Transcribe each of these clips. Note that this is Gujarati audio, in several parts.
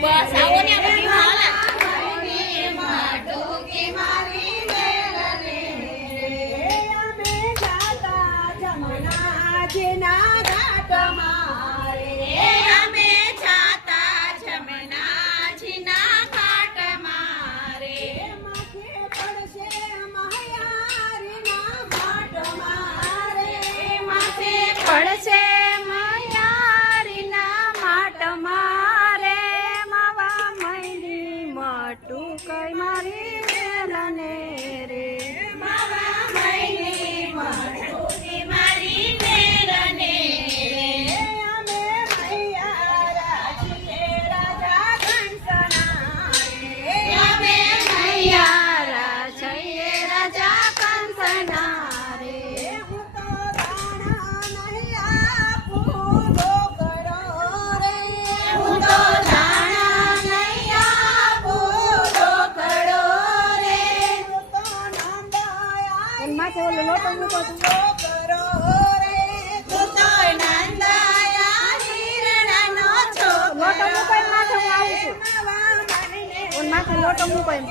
બસ આવો ને બધી હાલા પડશે મયારીના માટ મારે માવા મૈલી માટું કઈ મારી વેલને રે માવા મૈલી માટું કે મારી વેલને અમે મૈયારા છીએ રાજા કંસના રે અમે મૈયારા છીએ રાજા કંસના રે હું તો જાણા નહીં આપું રોકડો રે માથે ઓલો લોટો મૂકો તું તો નંદાયા હિરણાનો છોકરો લોટો મૂકો એમ માથે હું આવું છું માથે લોટો મૂકો એમ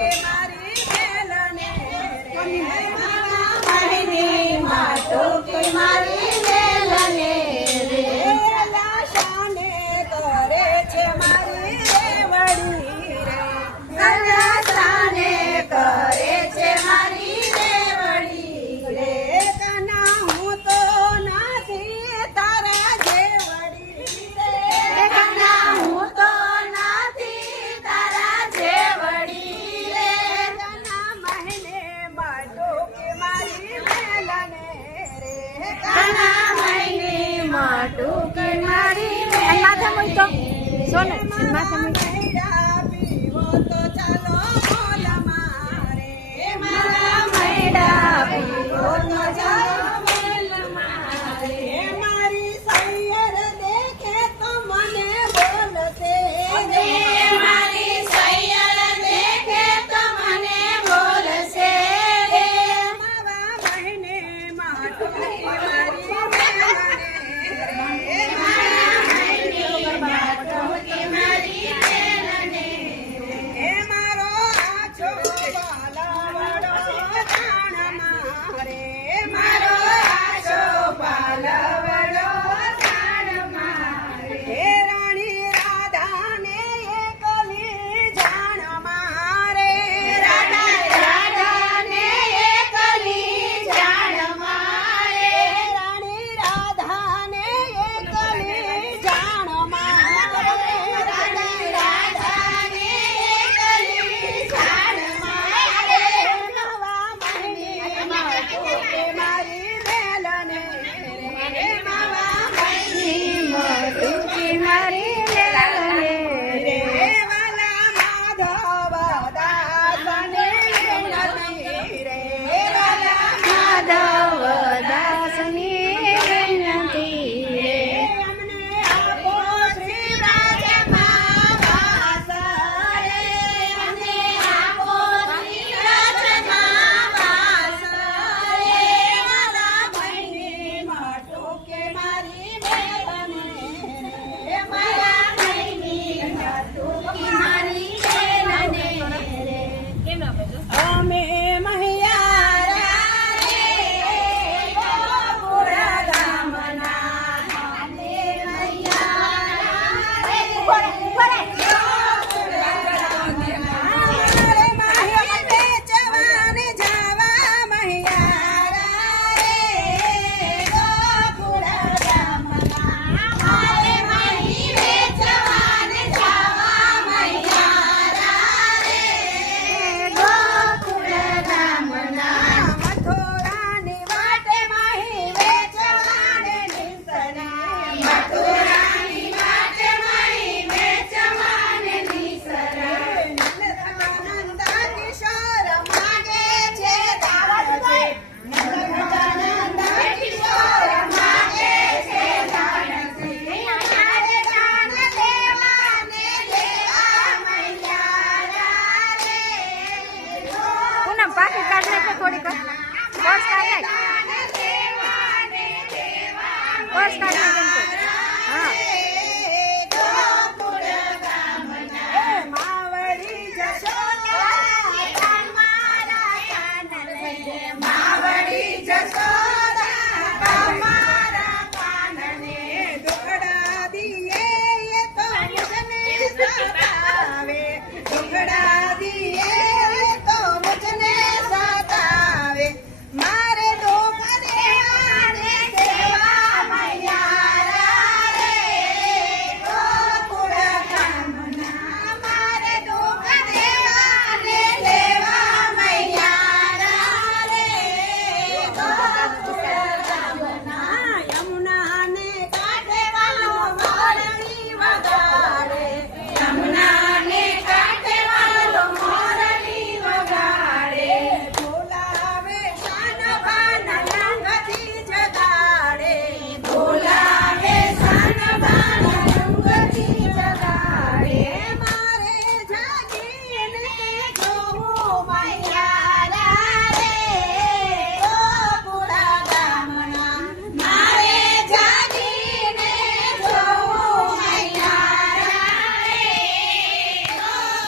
મહિની માટું કે મારી વેલને રે લાશાને કરે છે મારી રેવડી રે કલાસાને કરે છે મારી રેવડી રે કના હું તો નથી તારા જેવડી રે કના હું તો નથી તારા જેવડી રે કના મહિને બાટો કે મારી વેલને રે કના મહિની માટું કે મારી માથે મૂકો સોને માથે મૂકો પીવો તો ચાલો